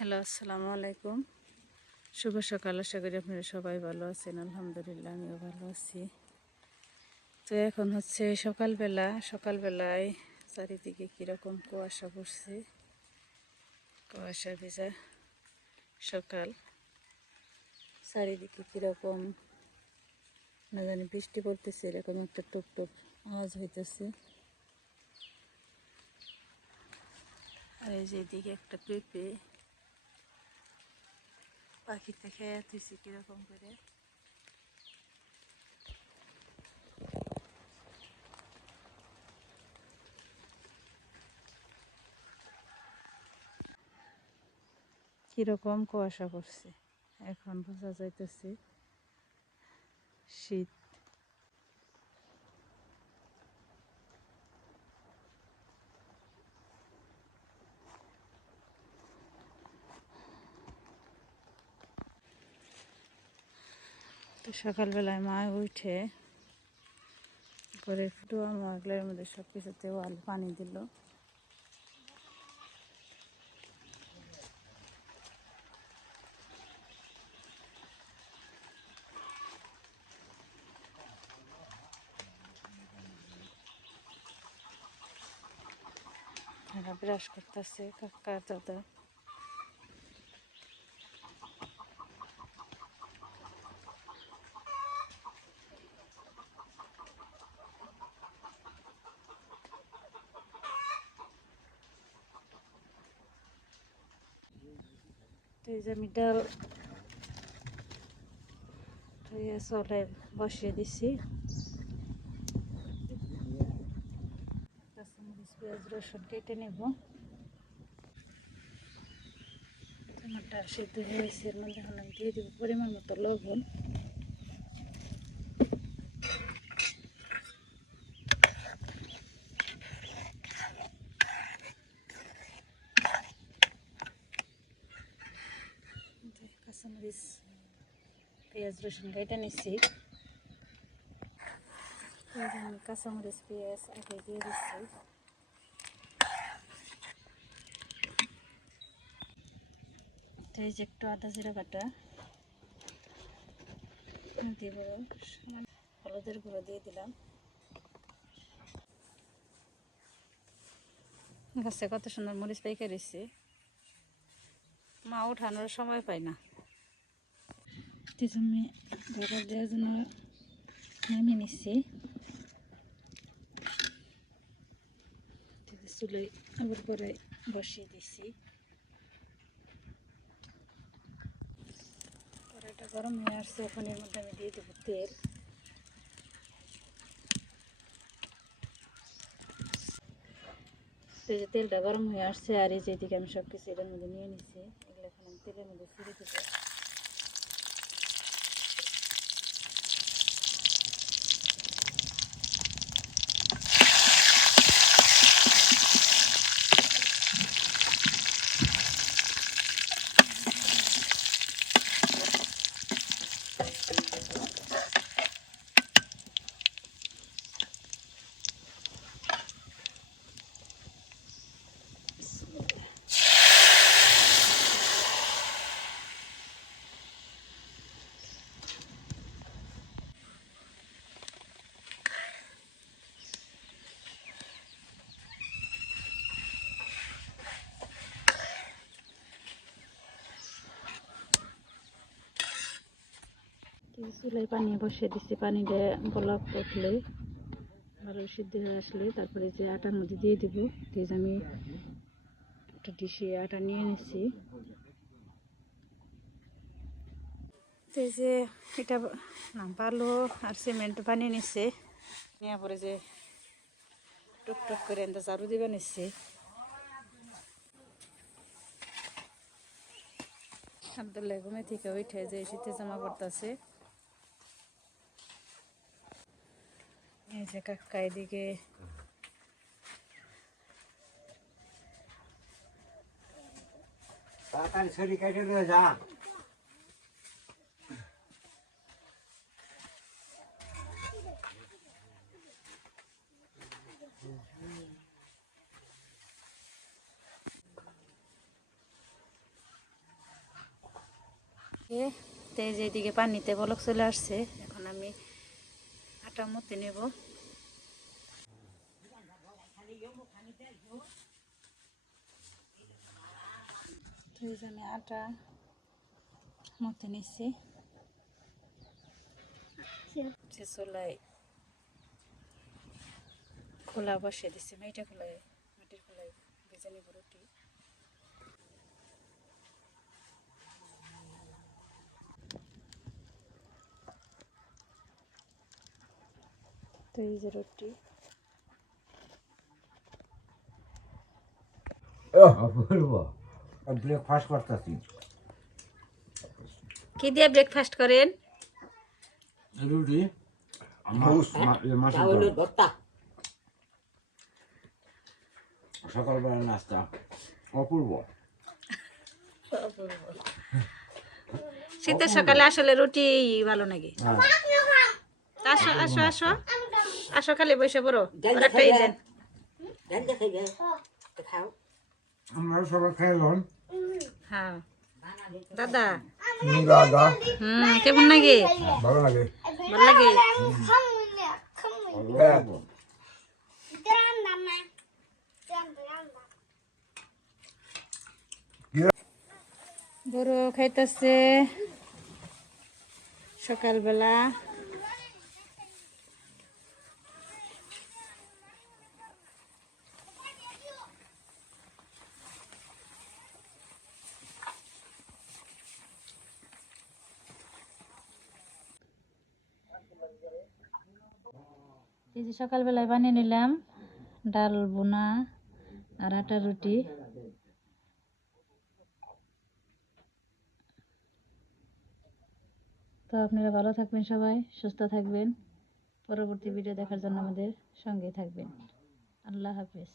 Hello, আসসালামু আলাইকুম। শুভ সকাল। আশা করি আপনারা সবাই ভালো আছেন। আলহামদুলিল্লাহ, আমিও ভালো আছি। তো এখন হচ্ছে সকালবেলায় চারিদিকে কীরকম কুয়াশা পড়ছে, কুয়াশা ভেজা সকাল। চারিদিকে কীরকম না জানি বৃষ্টি পড়তেছে, এরকম একটা টুপ টুপ আওয়াজ হইতেছে। আর এই যে এদিকে একটা পেঁপে পাখিতে খেয়ে তুইছি কীরকম করে। কীরকম কুয়াশা পড়ছে, এখন বোঝা যাইতেছে শীত। তো সকালবেলায় মা উঠে করে ডোয়া মাগলের মধ্যে সব কিছুতে পানি দিল। ব্রাশ করতেছে কাকা দাদা। তো এই যে আমি ডাল চলে বসিয়ে দিছি। কাঁচামরিচ পেঁয়াজ রসুন কেটে নেব। টমাটো সিদ্ধ হয়েছে, এর মধ্যে এখন আমি দিয়ে দেবো পরিমাণ মতো লবণ। কাঁচামরিচ পেঁয়াজ রসুন কেটে নিচ্ছি। আমি কাঁচামরিচ পেঁয়াজ আগে দিয়ে দিচ্ছি। এই যে একটু আদা জিরা বাটা দিব, হলুদের গুঁড়ো দিয়ে দিলাম। গাছে কত সুন্দর মরিচ পাইকা রয়েছে, মা উঠানোর সময় পাই না। আমি বাগার দেওয়ার জন্য নামিয়ে নিচ্ছি। চুলে আবার করে বসিয়ে দিচ্ছি। কড়াইটা গরম হয়ে আসছে, এখন এর মধ্যে আমি দিয়ে দেবো তেল। তো এই যে তেলটা গরম হয়ে আসছে, আর এই যে এদিকে আমি সব কিছু এটার মধ্যে নিয়ে নিচ্ছি। এগুলো এখন আমি তেলের মধ্যে ছেড়ে দেবো। চুলায় পানি বসিয়ে দিচ্ছি। পানিটা বলক উঠলে, ভালো সিদ্ধ হয়ে আসলে তারপরে যে আটার মধ্যে দিয়ে দিব। আমি একটা ডিশে আটা নিয়ে নিচ্ছি। এই যে এটা বালু আর সিমেন্ট বানিয়ে নিচ্ছে, নেওয়ার পরে যে টুকটুক করে ঝাড়ু দিবে নিচ্ছে। আব্দুল্লাহ ঘুমে থেকে উঠে যে শীতে জামা পড়তেছে। এই যে কাকা এদিকে তাড়াতাড়ি ছড়ি কেটে নিয়ে যা। তো এই যে এদিকে পানিতে বলক চলে আসছে, এখন আমি আটা মতে নেব। তো এই যে আমি আটা মতে নিচ্ছি, চুলায় খোলা বসিয়ে দিচ্ছি, মাটির খোলায় ভেজে নেব রুটি। তো এই যে রুটি, ব্রেকফাস্ট করতেছি। কি দিয়ে ব্রেকফাস্ট করেন? রুটি মাছের ডাল, সকালবেলা নাস্তা অপূর্ব। শীতের সকালে আসলে রুটি ভালো লাগে। হ্যাঁ, আসো আসো আসো আসো, খালি বসে পড়ো, একটাই দেন। আমরা সবাই খাইলাম। হ্যাঁ দাদা, দাদা কেমন লাগে? ভালো লাগে। ভালো লাগে। বড় খাইতেছে সকালবেলা। এই যে সকালবেলায় বানিয়ে নিলাম ডাল বোনা আর আটার রুটি। তো আপনারা ভালো থাকবেন, সবাই সুস্থ থাকবেন। পরবর্তী ভিডিও দেখার জন্য আমাদের সঙ্গে থাকবেন। আল্লাহ হাফেজ।